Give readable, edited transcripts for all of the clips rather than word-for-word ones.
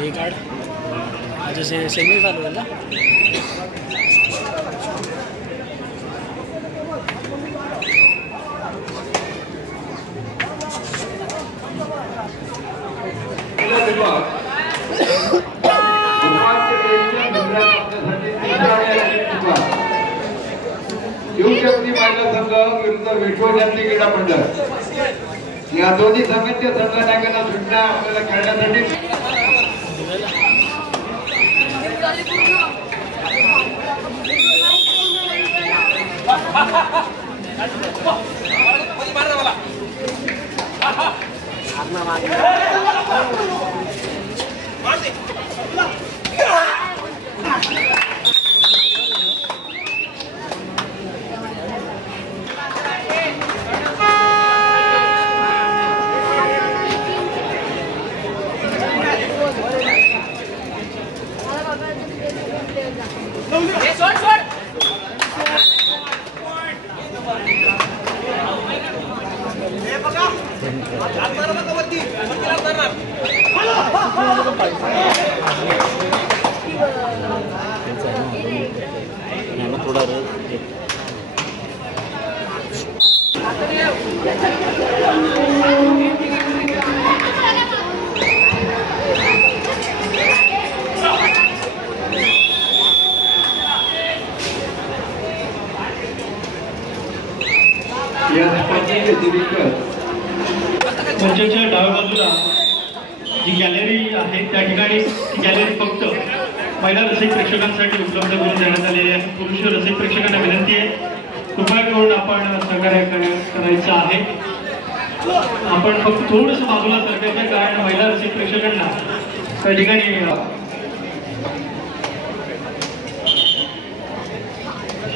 ये कार्ड जैसे सेमी चालू है ना शिवशक्ती महिला संघ विरुद्ध विश्वशांती क्रीडा मंडळ या दोन्ही संघांच्या संघटनांना सुटण्या आपल्याला खेळण्यासाठी थोड़ा मंचाच्या डाव्या बाजूला जी गॅलरी आहे त्या ठिकाणी ती गॅलरी फक्त महिला रसिक प्रेक्षकांसाठी उपलब्ध करून देण्यात आलेली आहे। पुरुष रसिक प्रेक्षकांना विनंती आहे कृपया करून आपण सहकार्य करायचं आहे। आपण फक्त थोडंसं बाजूला सरकायचं कारण महिला रसिक प्रेक्षकांना त्या ठिकाणी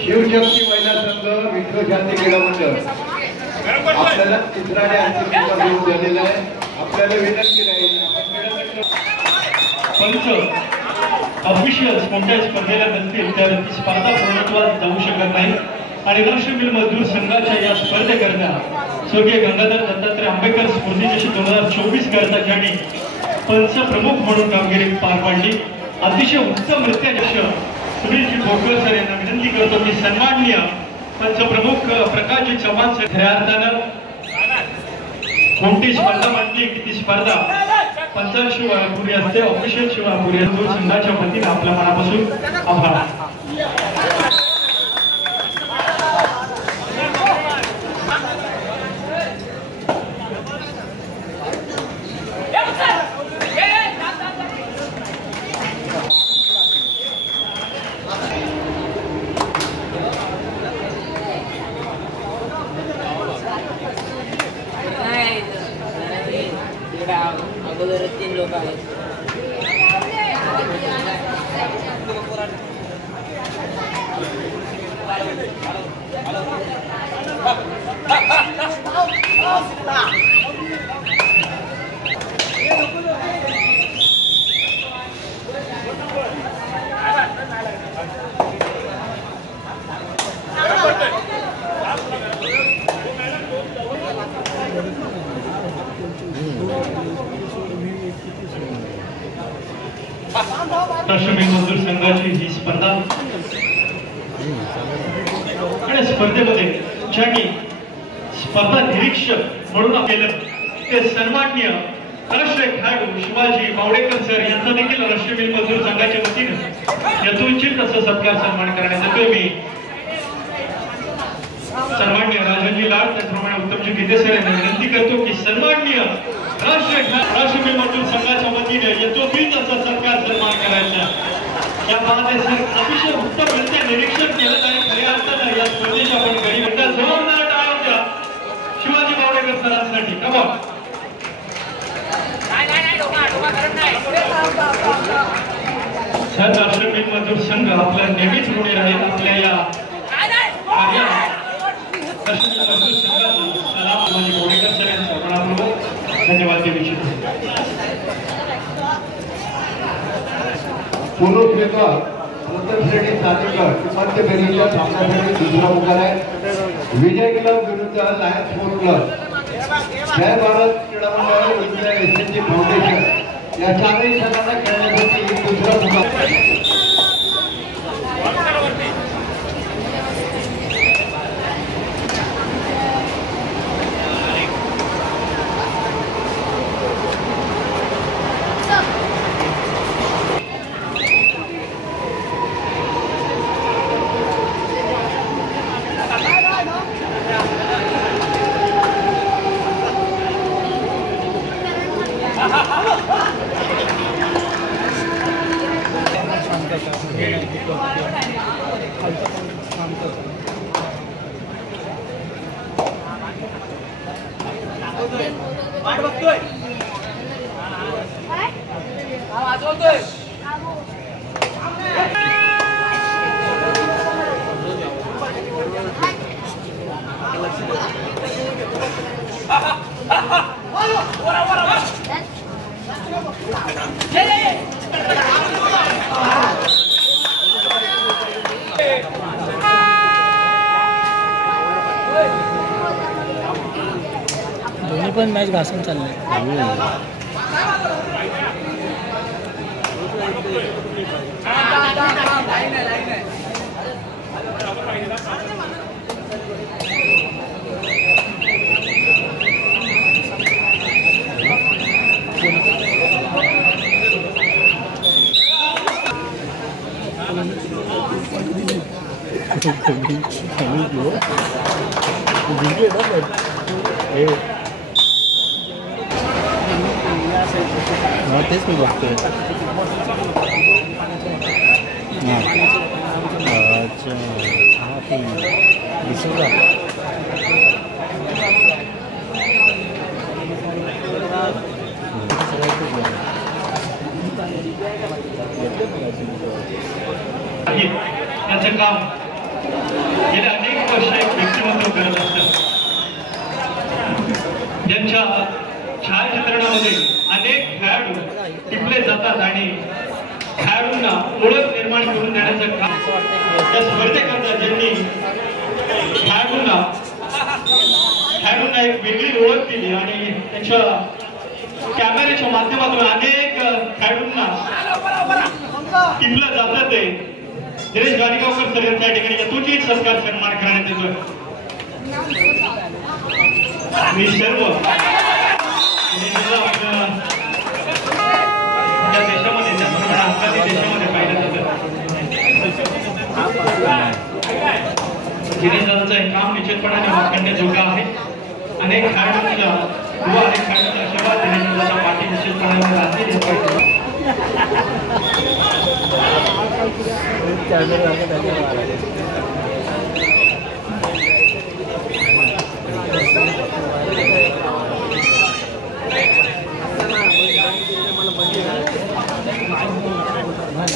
शिवशक्ती महिला संघ विश्वशांती क्रीडा मंडळ आपल्याला तिसरा आणि अंतिम गुण झालेला आहे। आपल्याला विनंती राहील पंच ऑफिशियल्स कोणत्याही स्पर्धेला नसतील त्या व्यक्ती स्पर्धा पूर्णत्वास जाऊ शकत नाही आणि राष्ट्रीय मजदूर संघाच्या या स्पर्धेकरता स्वर्गीय गंगाधर दत्तात्रय आंबेडकर स्मृतिदिवशी 2024 करता ज्यांनी पंच प्रमुख म्हणून कामगिरी पार पाडली अतिशय उत्तम नृत्याध्यक्ष सुनीलजी भोकर सर यांना विनंती करतो की सन्माननीय पंचप्रमुख प्रकाशजी चव्हाण सर खऱ्या अर्थानं कोणती स्पर्धा म्हटली की ती स्पर्धा पंचांशिवाय पुरी असते ऑफिशियल शिवाय पुरी असते संघाच्या वतीने आपल्या मनापासून आभार। अगोदर 3 लोक आहेत राष्ट्रीय मजदूर संघाची ही स्पर्धा आणि स्पर्धेमध्ये ज्यांनी स्पर्धा निरीक्षक म्हणून केलं ते सन्माननीय राष्ट्रीय खेळाडू शिवाजी बावडेकर सर यांचा देखील राष्ट्रीय मजदूर संघाच्या वतीने यथोचित असा सत्कार सन्मान करण्यात येतोय। मी सन्माननीय राजनजी लाड त्याचप्रमाणे उत्तमजी गीते सर यांना विनंती करतो की सन्माननीय राष्ट्रीय मजदूर संघाच्या वतीने यथोचित असा सत्कार सन्मान करायचा। या बाबत सर अतिशय उत्तम नृत्य निरीक्षण केलं आणि खऱ्या अर्थानं या स्पर्धेच्या आपण घरी म्हणता जोरदार टाळ्या द्या शिवाजी बावडेकर सरांसाठी। कमाल सर राष्ट्रीय मजदूर संघ आपल्या नेहमीच ऋणी राहील आपल्या या राष्ट्रीय मजदूर संघाचा सलाम शिवाजी बावडेकर सर यांचा धन्यवाद देऊ इच्छितो। पुरुष विभाग प्रथम श्रेणी साथीगट मध्य फेरीच्या सामन्यासाठी दुसरा उकार आहे। विजय क्लब विरुद्ध लायन्स स्पोर्ट क्लब जय भारत क्रीडा मंडळ विरुद्ध एसएनजी फाउंडेशन या चारही संघांना खेळण्यासाठी दुसरा मुकाबला दोन्ही पण मॅच घासून चालले. तेच मी बघतोय. अच्छा हा ते दिसू का त्याचं काम गेल्या अनेक वर्ष एक व्यक्तिमत्व करत असतात. ज्यांच्या छायाचित्रणामध्ये अनेक खेळाडू टिपले जातात आणि खेळाडूंना ओळख निर्माण करून देण्याचं काम त्या स्पर्धेकरता ज्यांनी खेळाडूंना एक वेगळी ओळख दिली आणि त्यांच्या कॅमेऱ्याच्या माध्यमातून अनेक खेळाडूंना टिपलं जातं ते दिनेश गाडीगावकर सर यांच्या ठिकाणी यथोचित सत्कार सन्मान करण्यात येतोय. मी सर्व आपल्या देशामध्ये त्याचप्रमाणे आजकाल देशामध्ये पाहिलं जातं. दिनेश दादाचं हे काम निश्चितपणाने वाखण्याजोगं आहे. अनेक खेळाडूंच्या अनेक खेळाडूंचा आशीर्वाद दिनेश दादाच्या पाठी निश्चितपणाने राहते.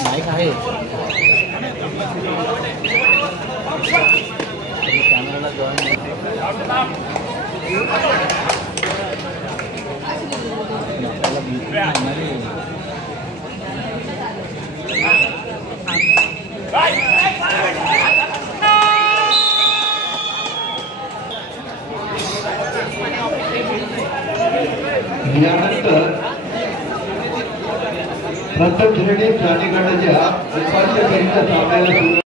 माईक आहे कॅमेराला जॉईन यानंतर प्रथम श्रेणी प्राणी गटाच्या उपांत्य फेरीच्या सामन्याला